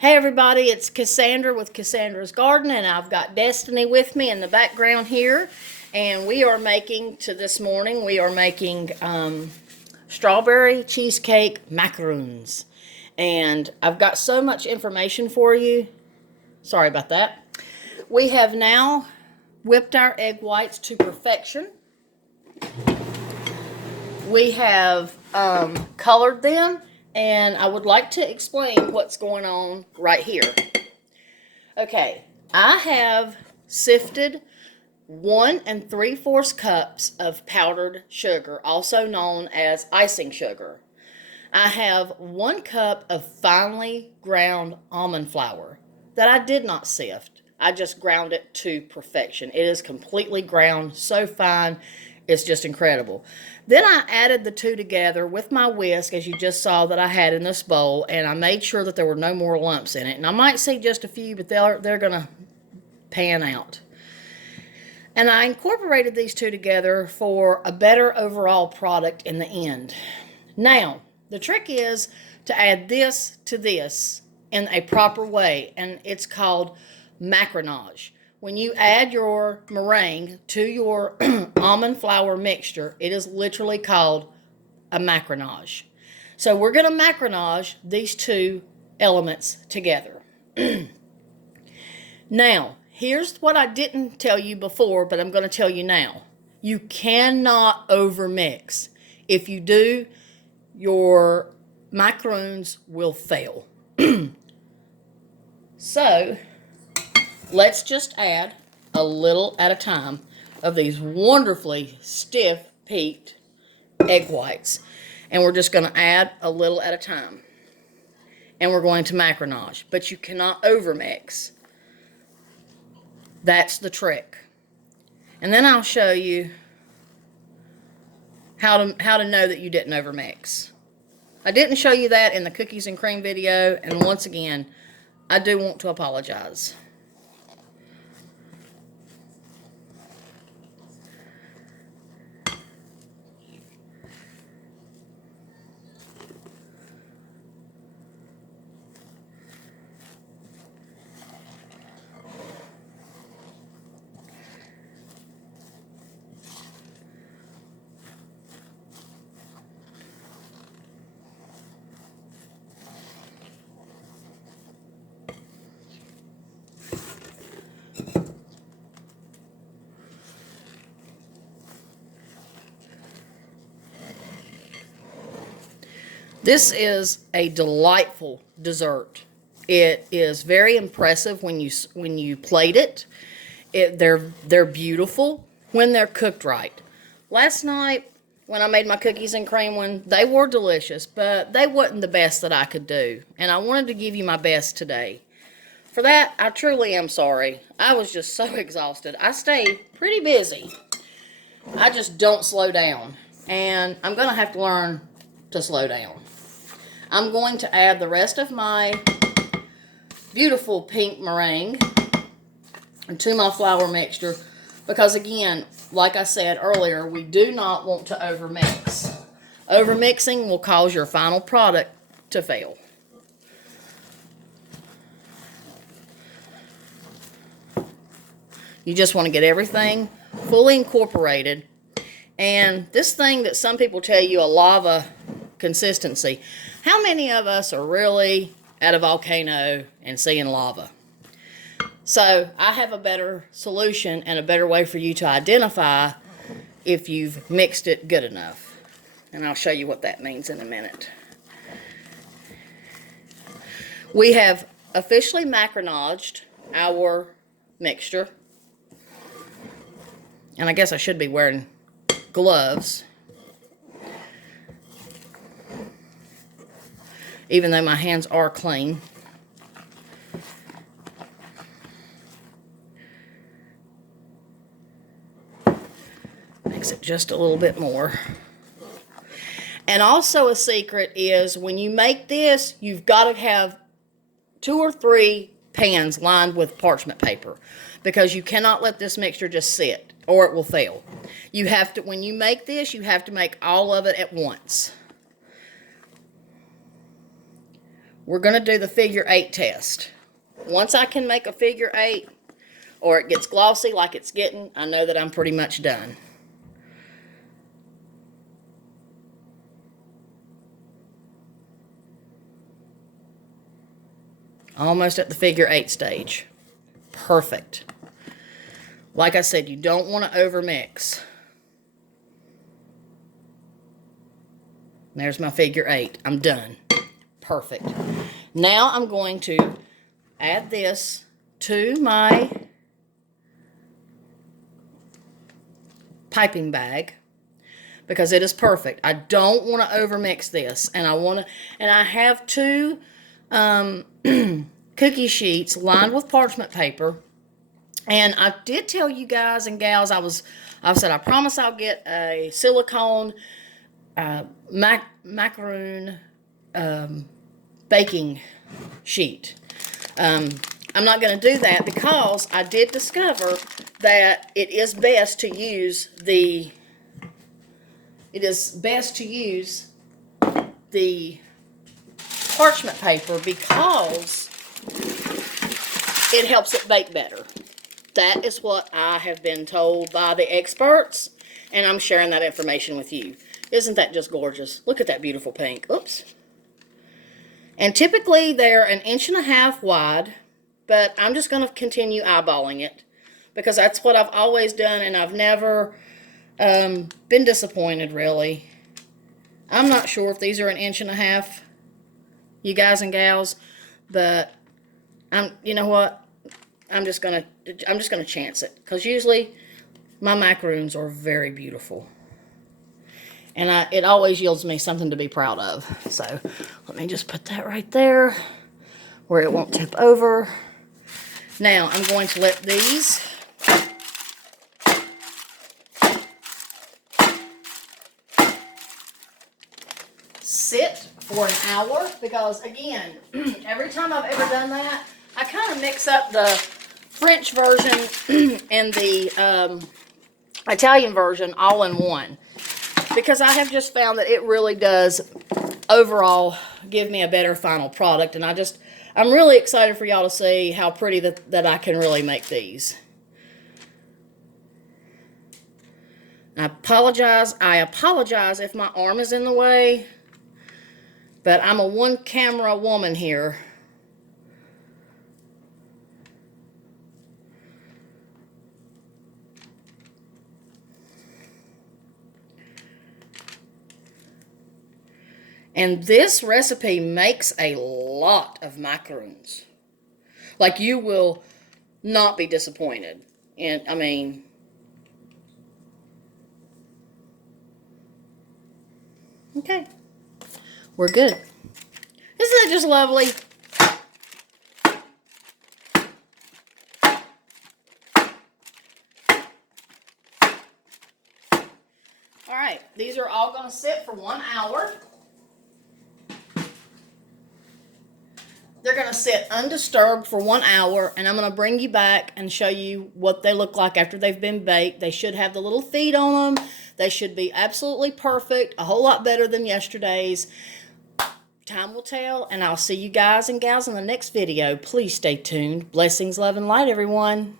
Hey everybody, it's Cassandra with Cassandra's Garden, and I've got Destiny with me in the background here. And we are making, this morning, we are making strawberry cheesecake macaroons. And I've got so much information for you. Sorry about that. We have now whipped our egg whites to perfection. We have colored them. And I would like to explain what's going on right here. Okay, I have sifted 1 3/4 cups of powdered sugar, also known as icing sugar. I have 1 cup of finely ground almond flour that I did not sift. I just ground it to perfection. It is completely ground, so fine, it's just incredible. Then I added the two together with my whisk, as you just saw that I had in this bowl, and I made sure that there were no more lumps in it. And I might see just a few, but they're going to pan out. And I incorporated these two together for a better overall product in the end. Now, the trick is to add this to this in a proper way, and it's called macaronage. When you add your meringue to your almond flour mixture, it is literally called a macaronage. So we're going to macaronage these two elements together. Now, here's what I didn't tell you before, but I'm going to tell you now. You cannot overmix. If you do, your macaroons will fail. So, let's just add a little at a time of these wonderfully stiff peaked egg whites. And we're just going to add a little at a time. And we're going to macaronage. But you cannot overmix. That's the trick. And then I'll show you how to know that you didn't overmix. I didn't show you that in the cookies and cream video. And once again, I do want to apologize. This is a delightful dessert. It is very impressive when you plate it. They're beautiful when they're cooked right. Last night when I made my cookies and cream one, they were delicious, but they wasn't the best that I could do. And I wanted to give you my best today. For that, I truly am sorry. I was just so exhausted. I stay pretty busy. I just don't slow down. And I'm going to have to learn to slow down. I'm going to add the rest of my beautiful pink meringue to my flour mixture because, again, like I said earlier, we do not want to overmix. Overmixing will cause your final product to fail. You just want to get everything fully incorporated. And this thing that some people tell you a lava consistency, how many of us are really at a volcano and seeing lava? So I have a better solution and a better way for you to identify if you've mixed it good enough. And I'll show you what that means in a minute. We have officially macaronaged our mixture. And I guess I should be wearing gloves, even though my hands are clean. Makes it just a little bit more. And also a secret is when you make this, you've got to have 2 or 3 pans lined with parchment paper because you cannot let this mixture just sit or it will fail. You have to, when you make this, you have to make all of it at once. we're going to do the figure 8 test. Once I can make a figure 8, or it gets glossy like it's getting, I know that I'm pretty much done. Almost at the figure 8 stage. Perfect. Like I said, you don't want to overmix. There's my figure 8. I'm done. Perfect. Now I'm going to add this to my piping bag because it is perfect. I don't want to overmix this, and I have 2 cookie sheets lined with parchment paper. And I did tell you guys and gals, I said I promise I'll get a silicone macaroon baking sheet. I'm not going to do that because I did discover that it is best to use the parchment paper because it helps it bake better. That is what I have been told by the experts, and I'm sharing that information with you. Isn't that just gorgeous? Look at that beautiful pink. Oops. And typically they're 1.5 inches wide, but I'm just going to continue eyeballing it because that's what I've always done, and I've never been disappointed, really. I'm not sure if these are 1.5 inches, you guys and gals, but you know what? I'm just gonna chance it because usually my macaroons are very beautiful, and it always yields me something to be proud of. So let me just put that right there where it won't tip over. Now I'm going to let these sit for an hour because, again, every time I've ever done that, I kind of mix up the French version and the Italian version all in one because I have just found that it really does overall give me a better final product, and I'm really excited for y'all to see how pretty that I can really make these. I apologize if my arm is in the way, but I'm a one-camera woman here. And this recipe makes a lot of macaroons. Like, you will not be disappointed. And, I mean, okay. We're good. Isn't that just lovely? All right, these are all going to sit for 1 hour. They're going to sit undisturbed for 1 hour, and I'm going to bring you back and show you what they look like after they've been baked. They should have the little feet on them. They should be absolutely perfect, a whole lot better than yesterday's. Time will tell, and I'll see you guys and gals in the next video. Please stay tuned. Blessings, love, and light, everyone.